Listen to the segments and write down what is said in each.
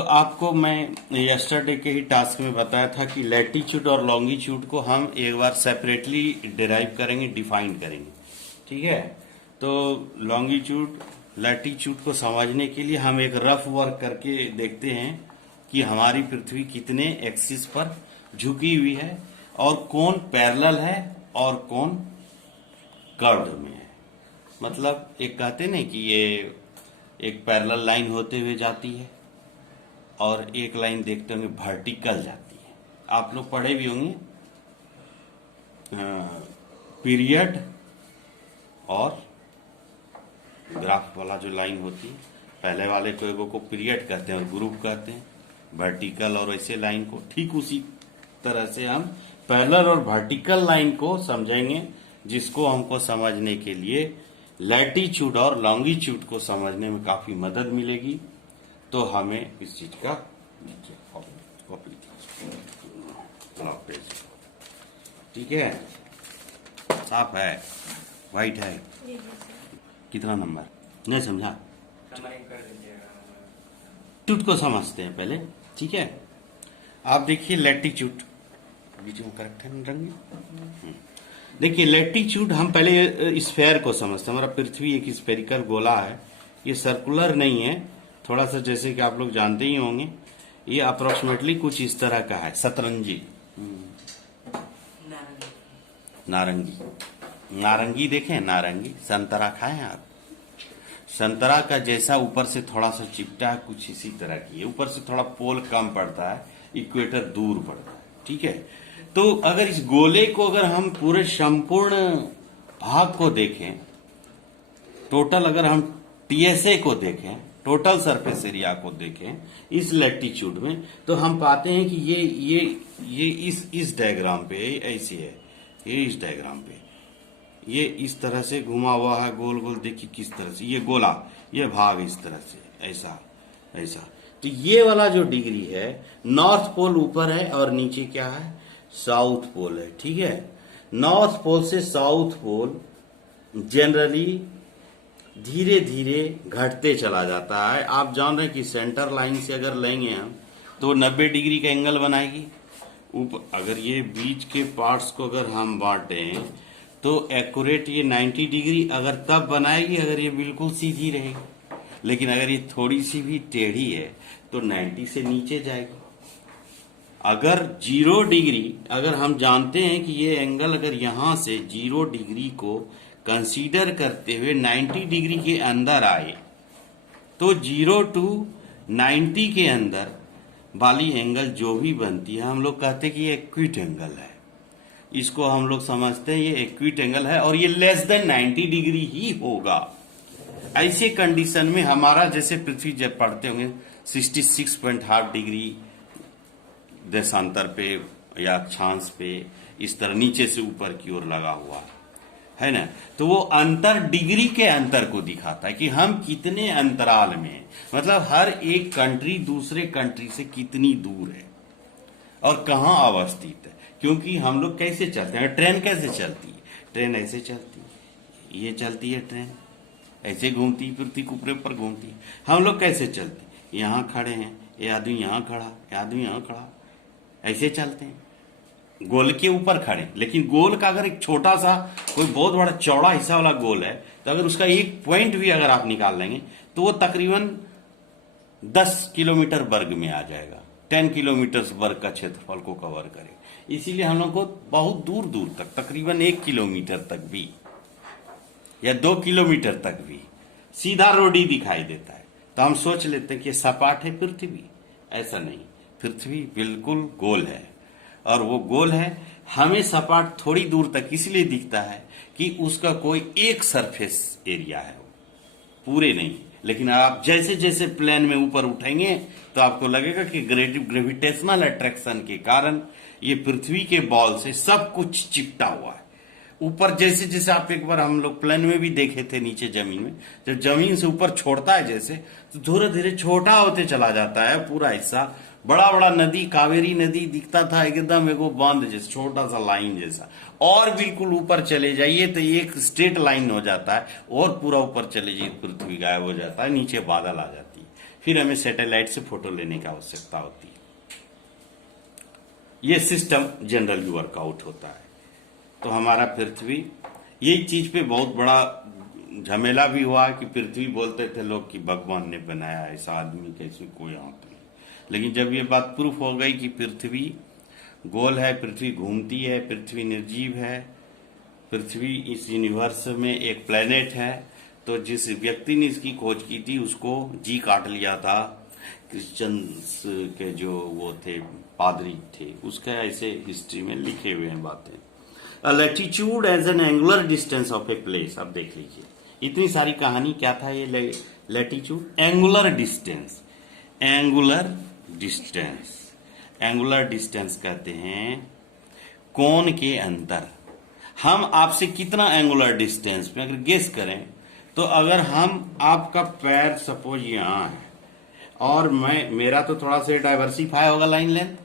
तो आपको मैं यस्टरडे के ही टास्क में बताया था कि लैटीट्यूड और लॉन्गिट्यूड को हम एक बार सेपरेटली डिराइव करेंगे, डिफाइन करेंगे। ठीक है, तो लॉन्गिट्यूड लैटीट्यूड को समझने के लिए हम एक रफ वर्क करके देखते हैं कि हमारी पृथ्वी कितने एक्सिस पर झुकी हुई है और कौन पैरेलल है और कौन कर्व्ड में है। मतलब एक कहते नहीं कि ये एक पैरेलल लाइन होते हुए जाती है और एक लाइन देखते होंगे वर्टिकल जाती है। आप लोग पढ़े भी होंगे पीरियड और ग्राफ वाला जो लाइन होती है, पहले वाले को एगो को पीरियड कहते हैं और ग्रुप कहते हैं, वर्टिकल और ऐसे लाइन को। ठीक उसी तरह से हम पैरेलल और वर्टिकल लाइन को समझेंगे, जिसको हमको समझने के लिए लैटीट्यूड और लॉन्गिट्यूड को समझने में काफी मदद मिलेगी। तो हमें इस चीज का कॉपी, ठीक है, साफ है, वाइट है। कितना नंबर नहीं समझा? लैटीट्यूड को समझते हैं पहले। ठीक है, आप देखिए लैटीट्यूड बीच में करेक्ट है रंग। देखिए लैटीट्यूड हम पहले स्फेयर को समझते हैं। हमारा पृथ्वी एक स्फेरिकल गोला है, ये सर्कुलर नहीं है, थोड़ा सा जैसे कि आप लोग जानते ही होंगे, ये अप्रोक्सीमेटली कुछ इस तरह का है, सतरंजी, नारंगी। नारंगी देखें, नारंगी संतरा खाए हैं आप? संतरा का जैसा ऊपर से थोड़ा सा चिपटा है, कुछ इसी तरह की है। ऊपर से थोड़ा पोल कम पड़ता है, इक्वेटर दूर पड़ता है। ठीक है, तो अगर इस गोले को अगर हम पूरे संपूर्ण भाग को देखें, टोटल अगर हम टीएसए को देखें, टोटल सरफेस एरिया को देखें इस लैटीट्यूड में, तो हम पाते हैं कि ये इस डायग्राम पे ऐसी है, ये इस डायग्राम पे ये इस तरह से घुमा हुआ है, गोल गोल। देखिए किस तरह से ये गोला, ये भाग इस तरह से ऐसा ऐसा। तो ये वाला जो डिग्री है, नॉर्थ पोल ऊपर है और नीचे क्या है, साउथ पोल है। ठीक है, नॉर्थ पोल से साउथ पोल जनरली धीरे धीरे घटते चला जाता है। आप जान रहे हैं कि सेंटर लाइन से अगर लेंगे हम तो 90 डिग्री का एंगल बनाएगी। ऊपर अगर ये बीच के पार्ट्स को अगर हम बांटें तो एक्यूरेट ये 90 डिग्री अगर तब बनाएगी अगर ये बिल्कुल सीधी रहेगी, लेकिन अगर ये थोड़ी सी भी टेढ़ी है तो 90 से नीचे जाएगी। अगर 0 डिग्री, अगर हम जानते हैं कि ये एंगल अगर यहां से 0 डिग्री को कंसीडर करते हुए 90 डिग्री के अंदर आए तो 0 टू 90 के अंदर वाली एंगल जो भी बनती है हम लोग कहते हैं कि ये एक्यूट एंगल है। इसको हम लोग समझते हैं ये एक्यूट एंगल है और ये लेस देन 90 डिग्री ही होगा। ऐसे कंडीशन में हमारा जैसे पृथ्वी जब पढ़ते होंगे 66.5 डिग्री देशांतर पे या अक्षांश पे इस तरह नीचे से ऊपर की ओर लगा हुआ है ना, तो वो अंतर डिग्री के अंतर को दिखाता है कि हम कितने अंतराल में हैं। मतलब हर एक कंट्री दूसरे कंट्री से कितनी दूर है और कहां अवस्थित है। क्योंकि हम लोग कैसे चलते हैं, ट्रेन कैसे चलती है, ट्रेन ऐसे चलती है, ये चलती है ट्रेन ऐसे घूमती है, पृथ्वी के ऊपर घूमती है। हम लोग कैसे चलते हैं, यहाँ खड़े हैं, ये आदमी यहाँ खड़ा, ये आदमी यहाँ खड़ा, ऐसे चलते हैं, गोल के ऊपर खड़े। लेकिन गोल का अगर एक छोटा सा कोई बहुत बड़ा चौड़ा हिस्सा वाला गोल है तो अगर उसका एक पॉइंट भी अगर आप निकाल लेंगे तो वो तकरीबन 10 किलोमीटर वर्ग में आ जाएगा, 10 किलोमीटर वर्ग का क्षेत्रफल को कवर करे। इसीलिए हम लोग को बहुत दूर दूर तक, तकरीबन 1 किलोमीटर तक भी या 2 किलोमीटर तक भी सीधा रोड ही दिखाई देता है। तो हम सोच लेते हैं कि सपाट है पृथ्वी, ऐसा नहीं, पृथ्वी बिल्कुल गोल है और वो गोल है। हमें सपाट थोड़ी दूर तक इसलिए दिखता है कि उसका कोई एक सरफेस एरिया है, पूरे नहीं। लेकिन आप जैसे जैसे प्लेन में ऊपर उठेंगे तो आपको लगेगा कि ग्रेविटेशनल अट्रैक्शन के कारण ये पृथ्वी के बॉल से सब कुछ चिपटा हुआ है। ऊपर जैसे जैसे आप एक बार हम लोग प्लेन में भी देखे थे, नीचे जमीन में जब जमीन से ऊपर छोड़ता है जैसे, तो धीरे धीरे छोटा होते चला जाता है पूरा हिस्सा। बड़ा बड़ा नदी, कावेरी नदी दिखता था एकदम एगो बांध जैसा, छोटा सा लाइन जैसा। और बिल्कुल ऊपर चले जाइए तो एक स्ट्रेट लाइन हो जाता है और पूरा ऊपर चले जाइए पृथ्वी गायब हो जाता है, नीचे बादल आ जाती है। फिर हमें सैटेलाइट से फोटो लेने की आवश्यकता होती है। ये सिस्टम जनरली वर्कआउट होता है। तो हमारा पृथ्वी, यही चीज पे बहुत बड़ा झमेला भी हुआ कि पृथ्वी बोलते थे लोग कि भगवान ने बनाया, ऐसा आदमी कैसे कोई आंक नहीं। लेकिन जब ये बात प्रूफ हो गई कि पृथ्वी गोल है, पृथ्वी घूमती है, पृथ्वी निर्जीव है, पृथ्वी इस यूनिवर्स में एक प्लेनेट है, तो जिस व्यक्ति ने इसकी खोज की थी उसको जी काट लिया था। क्रिश्चियंस के जो वो थे पादरी थे, उसका ऐसे हिस्ट्री में लिखे हुए हैं बातें। A latitude as an angular distance of a place. अब देख लीजिए इतनी सारी कहानी, क्या था ये latitude? Angular distance. Angular distance, angular distance कहते हैं कोण के अंतर। हम आपसे कितना एंगुलर डिस्टेंस में अगर गेस करें, तो अगर हम आपका पैर सपोज यहां है और मेरा तो थोड़ा सा डाइवर्सिफाई होगा लाइन लेंथ,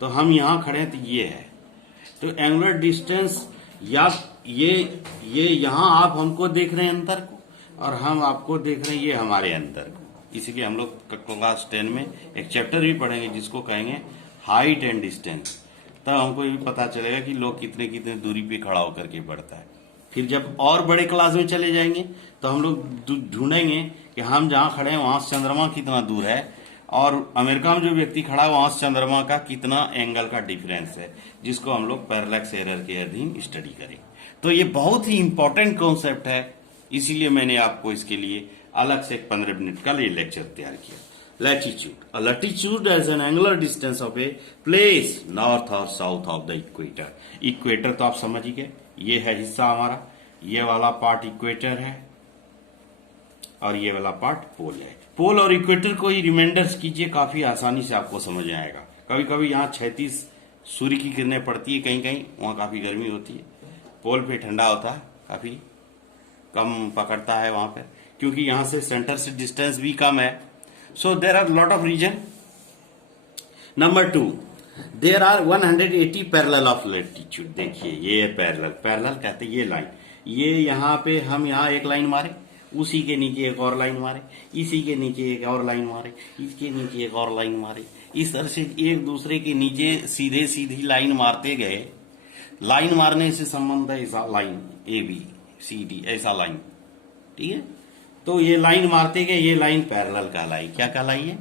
तो हम यहां खड़े हैं तो ये है, तो एंगुलर डिस्टेंस या ये यहां आप हमको देख रहे हैं अंतर को, और हम आपको देख रहे हैं ये हमारे अंतर को। इसीलिए हम लोग क्लास 10 में एक चैप्टर भी पढ़ेंगे जिसको कहेंगे हाइट एंड डिस्टेंस। तब हमको ये भी पता चलेगा कि लोग कितने कितने दूरी पे खड़ा होकर के बढ़ता है। फिर जब और बड़े क्लास में चले जाएंगे तो हम लोग ढूंढेंगे कि हम जहां खड़े हैं वहां से चंद्रमा कितना दूर है, और अमेरिका में जो व्यक्ति खड़ा है वहां से चंद्रमा का कितना एंगल का डिफरेंस है, जिसको हम लोग पैरेलक्स एरर के अधीन स्टडी करें। तो ये बहुत ही इंपॉर्टेंट कॉन्सेप्ट है, इसीलिए मैंने आपको इसके लिए अलग से 15 मिनट का ये लेक्चर तैयार किया। Latitude, a latitude as an angular distance of a place north और south of the equator. Equator तो आप समझ ही गए, ये है हिस्सा हमारा, ये वाला पार्ट इक्वेटर है और ये वाला पार्ट पोल है। पोल और इक्वेटर को ही रिमाइंडर्स कीजिए, काफी आसानी से आपको समझ में आएगा। कभी कभी यहाँ 36 सूर्य की किरणें पड़ती है, कहीं कहीं वहां काफी गर्मी होती है। पोल पे ठंडा होता है, काफी कम पकड़ता है वहां पे, क्योंकि यहां से सेंटर से डिस्टेंस भी कम है। So there are lot of reason. Number 2, there are 180 parallel of latitude. देखिए ये पैरेलल, पैरेलल कहते हैं ये लाइन, ये यहाँ पे हम यहाँ एक लाइन मारे, उसी के नीचे एक और लाइन मारे, इसी के नीचे एक और लाइन मारे, इसके नीचे एक और लाइन मारे, इस तरह से एक दूसरे के नीचे सीधे सीधी लाइन मारते गए। लाइन मारने से संबंध है ऐसा line A B C D, ऐसा लाइन, ठीक है। तो ये लाइन मारते गए, ये लाइन पैरेलल कहलाई। क्या कहलाई है?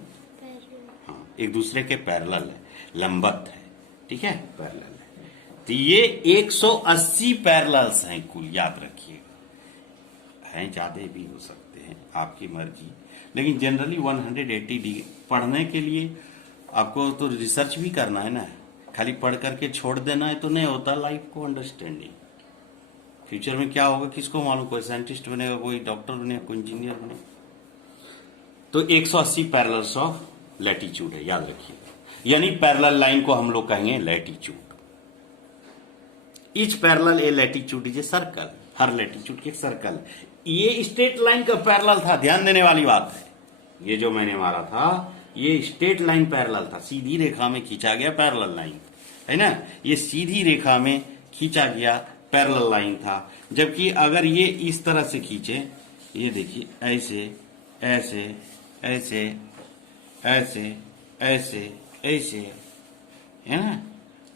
हाँ, एक दूसरे के पैरेलल है, लंबवत है, ठीक है, पैरेलल है। तो ये 180 पैरेलल्स हैं कुल, याद रखिएगा। हैं ज्यादा भी हो सकते हैं, आपकी मर्जी, लेकिन जनरली 180 डिग्री। पढ़ने के लिए आपको तो रिसर्च भी करना है ना, खाली पढ़ करके छोड़ देना है तो नहीं होता लाइफ को अंडरस्टैंडिंग। फ्यूचर में क्या होगा किसको मालूम, कोई साइंटिस्ट बनेगा, कोई डॉक्टर बनेगा, कोई इंजीनियर बनेगा। तो 180 पैरेलल्स ऑफ लैटिट्यूड है, याद रखिएगा। यानी पैरेलल लाइन को हम लोग कहेंगे latitude. Each parallel A latitude is a circle. Her latitude की एक सर्कल। ये स्ट्रेट लाइन का पैरेलल था, ध्यान देने वाली बात है। ये जो मैंने मारा था ये स्ट्रेट लाइन पैरेलल था, सीधी रेखा में खींचा गया पैरेलल लाइन, है ना। ये सीधी रेखा में खींचा गया पैरेलल लाइन था। जबकि अगर ये इस तरह से खींचे, ये देखिए ऐसे ऐसे ऐसे ऐसे ऐसे ऐसे, है ना,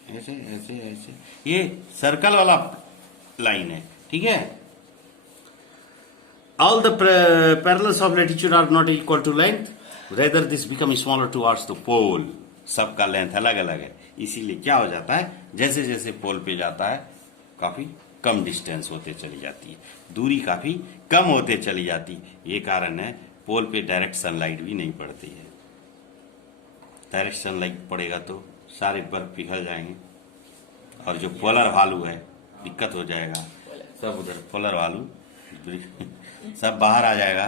ऐसे ऐसे ऐसे, ये सर्कल वाला लाइन है, ठीक है। All the parallels of latitude are not equal to length. Rather, this becomes smaller towards the pole. सबका लेंथ अलग अलग है, इसीलिए क्या हो जाता है, जैसे जैसे पोल पे जाता है काफी कम डिस्टेंस होते चली जाती है, दूरी काफी कम होते चली जाती है। ये कारण है पोल पे डायरेक्ट सनलाइट भी नहीं पड़ती है। डायरेक्ट सनलाइट पड़ेगा तो सारे बर्फ पिघल जाएंगे, और जो पोलर भालू है दिक्कत हो जाएगा। सब उधर पोलर भालू सब बाहर आ जाएगा,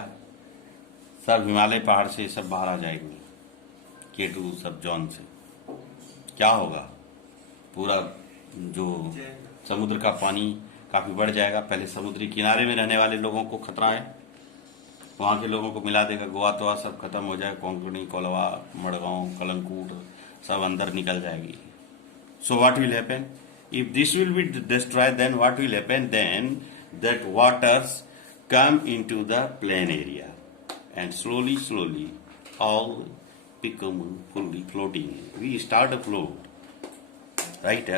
सब हिमालय पहाड़ से सब बाहर आ जाएंगे, केटू सब जॉन से। क्या होगा, पूरा जो समुद्र का पानी काफी बढ़ जाएगा। पहले समुद्री किनारे में रहने वाले लोगों को खतरा है, वहां के लोगों को मिला देगा, गोवा तो सब खत्म हो जाएगा, कोंकणी, कोलवा, मड़गांव, कलंकूट सब अंदर निकल जाएगी। So what will happen if this will be destroyed, then what will happen, then that waters come into the plain area and slowly all become fully floating. We start a float, right?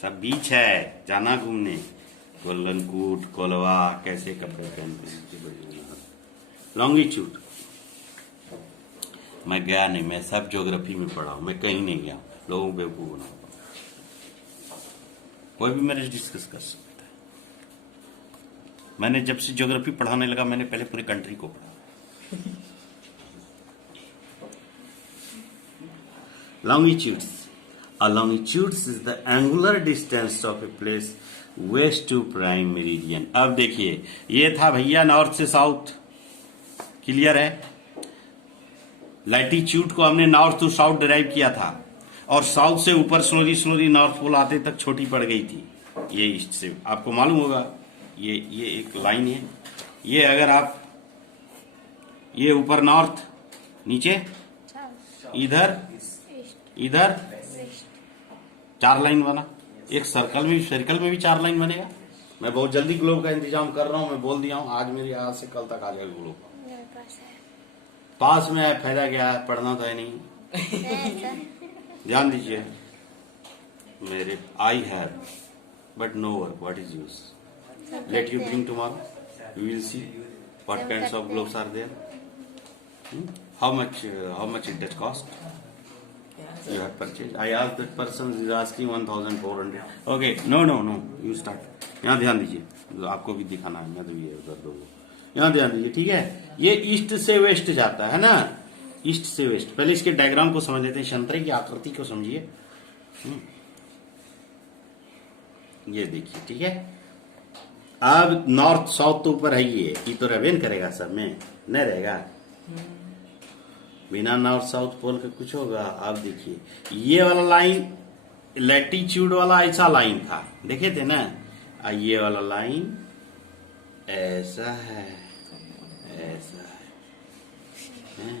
सब बीच है, जाना घूमने, golden कूट, कोलवा, कैसे कपड़े पहनते हैं, longitude. मैं गया नहीं, मैं सब ज्योग्राफी में पढ़ा हूं, मैं कहीं नहीं गया, लोगों को बेवकूफ बना, कोई भी मेरे डिस्कस कर सकता है। मैंने जब से ज्योग्राफी पढ़ाने लगा, मैंने पहले पूरी कंट्री को पढ़ा। Longitudes, a longitude is the angular distance of a place west to prime meridian। अब देखिए, ये था भैया नॉर्थ से साउथ, क्लियर है? लैटिट्यूड को हमने नॉर्थ टू साउथ डिराइव किया था, और साउथ से ऊपर स्लोली स्लोली नॉर्थ पोल आते तक छोटी पड़ गई थी। ये ईस्ट से, आपको मालूम होगा, ये एक लाइन है, ये अगर आप, ये ऊपर नॉर्थ, नीचे इधर इधर 4 लाइन बना। एक सर्कल में भी 4 लाइन बनेगा। मैं बहुत जल्दी ग्लोब का इंतजाम कर रहा हूं, मैं बोल दिया हूं, आज मेरी आज से कल तक आ जाएगा ग्लोब। पास में है, फायदा क्या है, पढ़ना तो है नहीं। ध्यान दीजिए, मेरे I have but no work, what is use, let you bring tomorrow, we will see what kinds of globes are there, how much it does cost, you have purchased। I asked that person is asking 1400। Okay, no, you start। यहाँ ध्यान दीजिए, आपको भी दिखाना है, मैं तो ये उधर दो, यहाँ ध्यान दीजिए, ठीक है? ये ईस्ट से वेस्ट जाता है ना, ईस्ट से वेस्ट। पहले इसके डायग्राम को समझ लेते हैं, संतरे की आकृति को समझिए। ये देखिए, ठीक है? अब नॉर्थ साउथ तो ऊपर है, ये तो रेवेन करेगा, सब में नहीं रहेगा, बिना नॉर्थ साउथ पोल के कुछ होगा। आप देखिए, ये वाला लाइन लैटिट्यूड वाला ऐसा लाइन था, देखे थे ना? ये वाला लाइन ऐसा है, ऐसा है,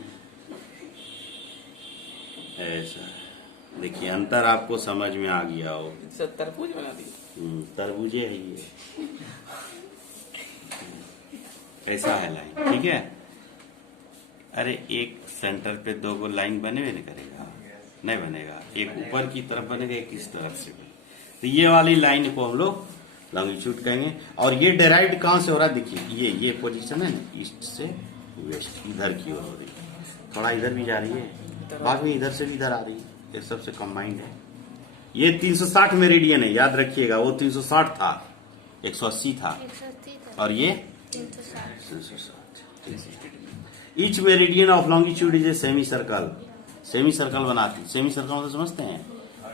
ऐसा है। देखिए, अंतर आपको समझ में आ गया हो। तरबूज बना दिया, तरबूजे है ये, ऐसा है लाइन, ठीक है? अरे एक सेंटर पे 2 गो लाइन बने हुए नहीं करेगा, नहीं बनेगा, एक ऊपर की तरफ बनेगा, एक इस तरफ से बनेगा। तो ये वाली लाइन को हम लोग लॉन्गिट्यूड कहेंगे। और ये डेराइव्ड कहां से हो रहा है? देखिए, ये पोजीशन है ना, ईस्ट से वेस्ट, इधर की ओर हो रही है, थोड़ा इधर भी जा रही है, बाद में इधर से भी इधर आ रही है, ये सबसे कंबाइंड है। ये 360 मेरिडियन है, याद रखिएगा, वो 360 था, 180 था, और ये 360। Each meridian of longitude is a semicircle। Semi circle बनाती, सेमी सर्कल मतलब समझते हैं,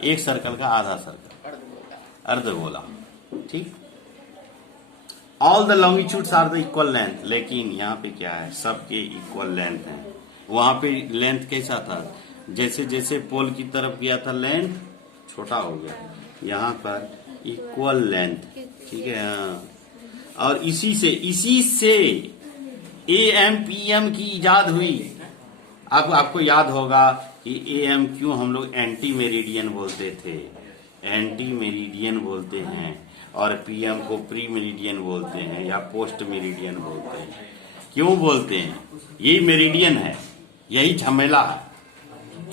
एक सर्कल का आधा सर्कल, अर्धगोला, ठीक? All the longitudes are the equal length. लेकिन यहाँ पे क्या है, सबके इक्वल लेंथ है। वहां पे लेंथ कैसा था, जैसे जैसे पोल की तरफ गया था लेंथ छोटा हो गया, यहाँ पर इक्वल लेंथ, ठीक है? हाँ। और इसी से AM/PM की इजाद हुई। अब आपको याद होगा कि AM क्यों हम लोग एंटी मेरिडियन बोलते थे, एंटी मेरिडियन बोलते हैं, और PM को प्री मेरिडियन बोलते हैं या पोस्ट मेरिडियन बोलते हैं। क्यों बोलते हैं? यही मेरिडियन है, यही झमेला है,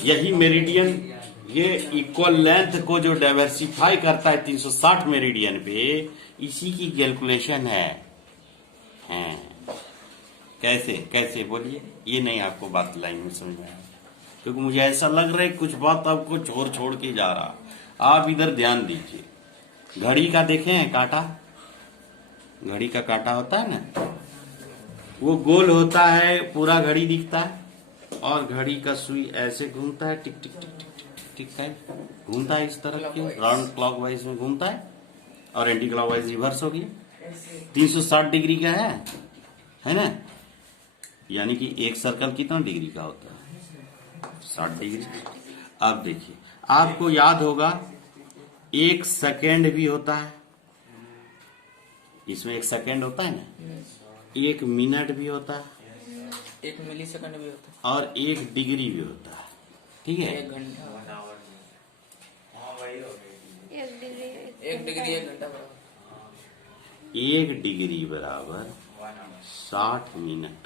यही मेरिडियन, ये इक्वल लेंथ को जो डाइवर्सिफाई करता है 360 मेरिडियन पे, इसी की कैलकुलेशन है। कैसे बोलिए, ये नहीं आपको बात लाइन में समझ में आया, क्योंकि मुझे ऐसा लग रहा है कुछ बात आपको छोड़ के जा रहा। आप इधर ध्यान दीजिए, घड़ी का देखे हैं कांटा, घड़ी का कांटा होता है ना, वो गोल होता है, पूरा घड़ी दिखता है, और घड़ी का सुई ऐसे घूमता है, टिक टिक टिक टिक टिक टिक है, घूमता है इस तरफ के राउंड क्लॉकवाइज में घूमता है, और एंटी क्लॉकवाइज रिवर्स हो गया। 360 डिग्री का है ना? यानी कि एक सर्कल कितना डिग्री का होता है? 60 डिग्री। अब देखिए, आपको याद होगा 1 सेकेंड भी होता है, इसमें 1 सेकेंड होता है ना, 1 मिनट भी होता है, 1 मिली सेकंड भी होता है, और 1 डिग्री भी होता है, ठीक है? 1 घंटा, 1 डिग्री 1 डिग्री 1 घंटा बराबर, 1 डिग्री बराबर 60 मिनट।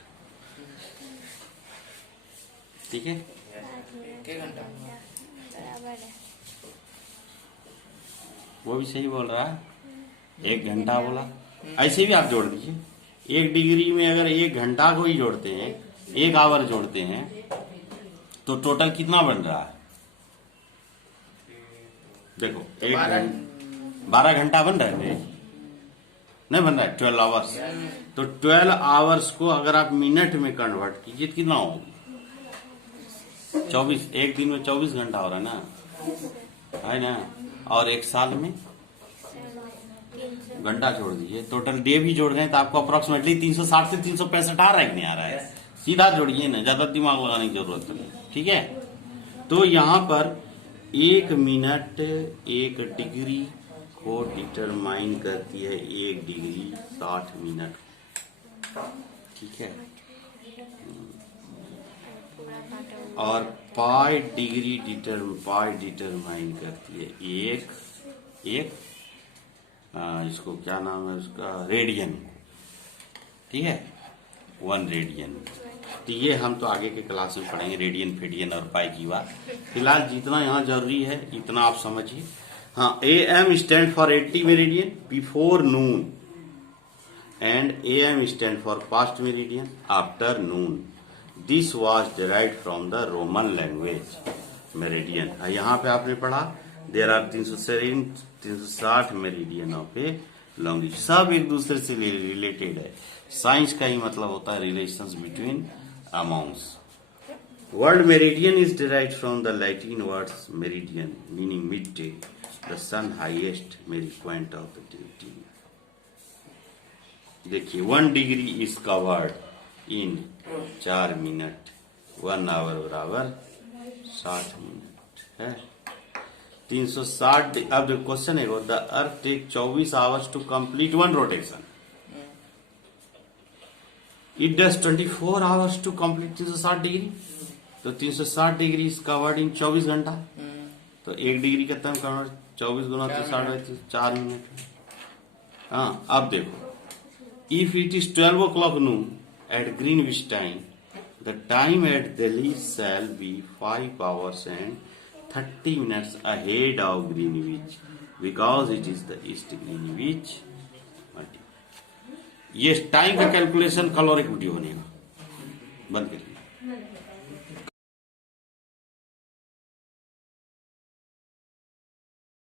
ठीक है, 1 घंटा बराबर है। वो भी सही बोल रहा है, 1 घंटा बोला। ऐसे भी आप जोड़ दीजिए, 1 डिग्री में अगर 1 घंटा को ही जोड़ते हैं, 1 आवर जोड़ते हैं, तो टोटल कितना बन रहा है? देखो, 12 घंटा बन रहा है, नहीं बन रहा है, 12 आवर्स। तो 12 आवर्स को अगर आप मिनट में कन्वर्ट कीजिए तो कितना होगी? 24। एक दिन में 24 घंटा हो रहा है ना, है ना। और 1 साल में घंटा जोड़ दीजिए, टोटल डे भी जोड़ गए तो आपको अप्रोक्सीमेटली 360 से 365 आ रहा है कि नहीं आ रहा है? सीधा जोड़िए ना, ज्यादा दिमाग लगाने की जरूरत नहीं, ठीक है। तो यहाँ पर 1 मिनट 1 डिग्री को डिटरमाइन करती है, 1 डिग्री 60 मिनट, ठीक है। और पाई डिग्री डिटरमाइन करती है एक इसको क्या नाम है उसका, रेडियन, ठीक है, 1 रेडियन। तो ये हम तो आगे के क्लास में पढ़ेंगे, रेडियन फेडियन और पाई की बात। फिलहाल जितना यहाँ जरूरी है इतना आप समझिए। हाँ, AM stand for 80 meridian before noon, and AM stand for past meridian after noon. This was derived from the Roman language meridian. यहाँ पे आपने पढ़ा there are 360 meridian of a longitude, सब एक दूसरे से रिलेटेड है। साइंस का ही मतलब होता है relations between amounts. Word meridian is derived from the Latin words meridian meaning mid day, the sun highest मेरी पॉइंट ऑफ द डे। देखिए 1 degree is covered in 4 minute, 1 hour बराबर 60 मिनट है। 360। अब क्वेश्चन है, the earth take 24 hours to complete 1 rotation, it does 24 hours to complete 360 degree. तो 360 degree is covered इन 24 घंटा। तो 1 degree का टाइम कवर्ड 24 गुना 360 4 minute. हाँ, अब देखो, if it is 12 o'clock noon at Greenwich time, the time at Delhi shall be 5 hours and 30 minutes ahead of Greenwich, because it is the East Greenwich. ये time का calculation कल और एक video बनेगा, बंद करिए।